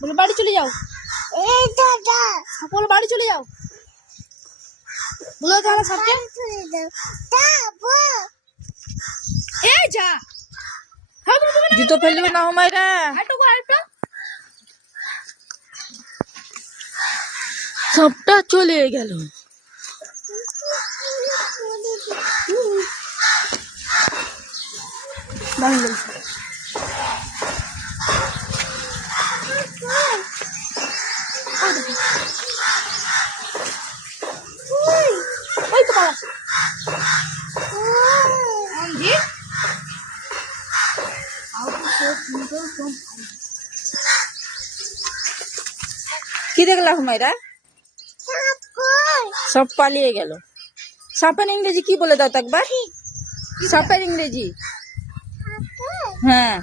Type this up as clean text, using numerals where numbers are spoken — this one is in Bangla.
বলো বাড়ি চলে যাও, বলো বাড়ি চলে যাও, বলো তাহলে সাপকে এই যা জুতো ফেলবে না হুমায়রা। সাপটা চলে গেল। ওই তো পালাস কি দেখলা হুমায়রা? সব পালিয়ে গেল। সাপের ইংরেজি কি বলে দাও তো একবার? সাপের ইংরেজি। হ্যাঁ